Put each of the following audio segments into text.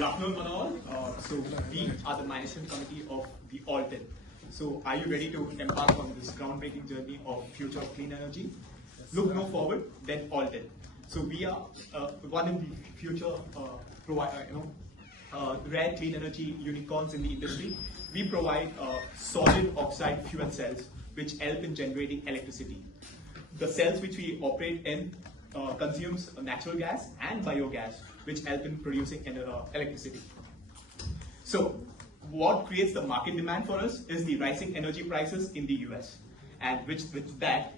Good afternoon, one all. So we are the management committee of the Alton. So are you ready to embark on this groundbreaking journey of future of clean energy? Look no forward than Alton. So we are one of the future rare clean energy unicorns in the industry. We provide solid oxide fuel cells which help in generating electricity. The cells which we operate in consumes natural gas and biogas, which help in producing electricity. So what creates the market demand for us is the rising energy prices in the US. And with that,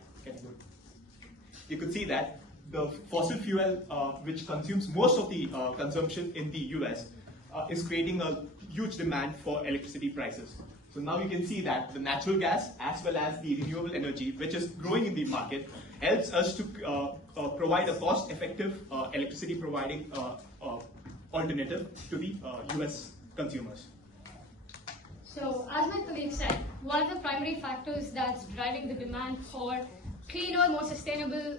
you could see that the fossil fuel which consumes most of the consumption in the US is creating a huge demand for electricity prices. So now you can see that the natural gas as well as the renewable energy, which is growing in the market, helps us to provide a cost-effective electricity providing alternative to the US consumers. So, as my colleague said, one of the primary factors that's driving the demand for cleaner, more sustainable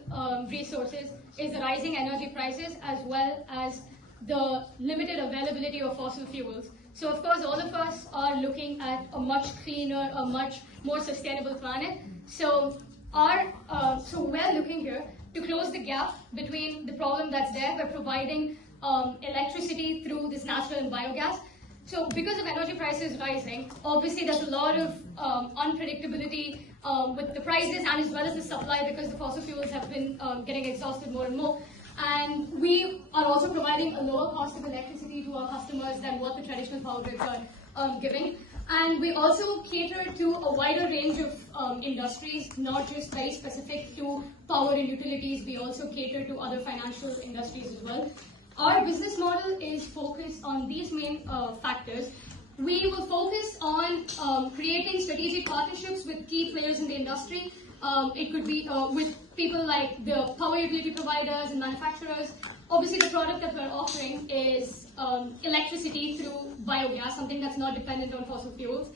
resources is the rising energy prices as well as the limited availability of fossil fuels. So, of course, all of us are looking at a much cleaner, a much more sustainable planet. So, we're looking here to close the gap between the problem that's there by providing electricity through this natural and biogas. So because of energy prices rising, obviously there's a lot of unpredictability with the prices and as well as the supply because the fossil fuels have been getting exhausted more and more. And we are also providing a lower cost of electricity to our customers than what the traditional power grids are giving. And we also cater to a wider range of industries, not just very specific to power and utilities. We also cater to other financial industries as well. Our business model is focused on these main factors. We will focus on creating strategic partnerships with key players in the industry. It could be with people like the power utility providers and manufacturers. Obviously, the product that we're offering is electricity through biogas, something that's not dependent on fossil fuels.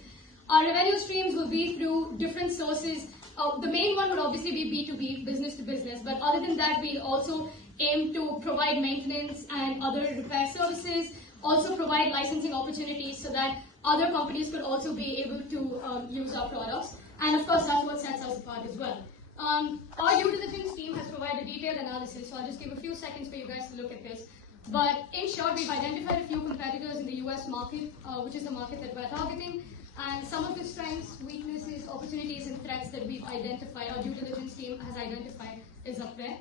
Our revenue streams will be through different sources. The main one would obviously be B2B, business to business, but other than that, we'll also aim to provide maintenance and other repair services, also provide licensing opportunities so that other companies could also be able to use our products. And of course, that's what sets us apart as well. Our due diligence team has provided detailed analysis, so I'll just give a few seconds for you guys to look at this. But in short, we've identified a few competitors in the US market, which is the market that we're targeting. And some of the strengths, weaknesses, opportunities, and threats that we've identified, our due diligence team has identified, is up there.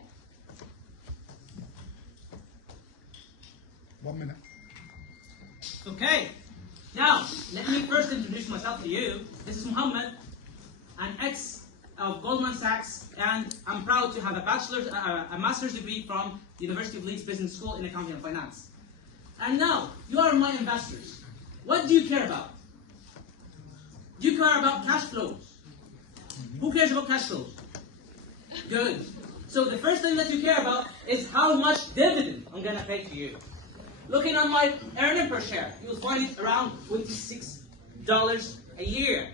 1 minute. Okay, now let me first introduce myself to you. This is Muhammad, an ex of Goldman Sachs, and I'm proud to have a master's degree from the University of Leeds Business School in Accounting and Finance. And now, you are my investors. What do you care about? Do you care about cash flows? Who cares about cash flows? Good. So the first thing that you care about is how much dividend I'm going to pay to you. Looking at my earning per share, you'll find it around $26 a year.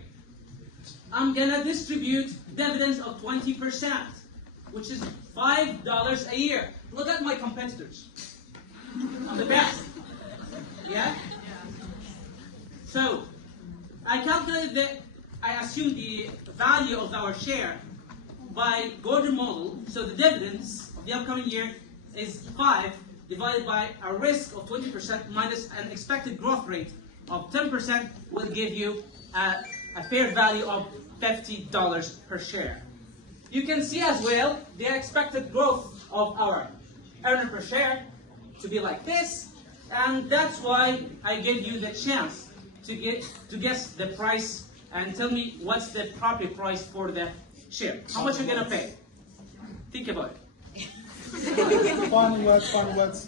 I'm going to distribute dividends of 20%, which is $5 a year. Look at my competitors. I'm the best. Yeah? So, I calculated that I assume the value of our share by Gordon model. So the dividends of the upcoming year is 5 divided by a risk of 20% minus an expected growth rate of 10% will give you a fair value of $50 per share. You can see as well the expected growth of our earner per share to be like this, and that's why I give you the chance to guess the price and tell me what's the proper price for the share. How much are you going to pay? Think about it. Final words,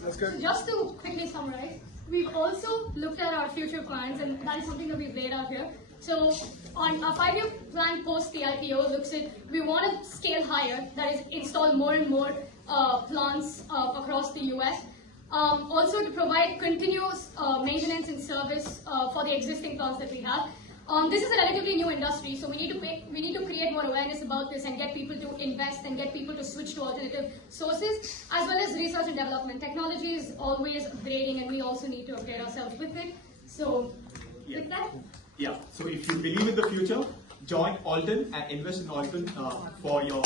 let's go. Just to quickly summarize, we've also looked at our future plans, and that is something that we've laid out here. So, on our 5-year plan post the IPO looks at, we want to scale higher, that is install more and more plants across the US. Also to provide continuous maintenance and service for the existing plants that we have. This is a relatively new industry, so we need to create more awareness about this and get people to invest and get people to switch to alternative sources, as well as research and development. Technology is always upgrading, and we also need to upgrade ourselves with it. So, with that. Yeah. So if you believe in the future, join Alton and invest in Alton for your.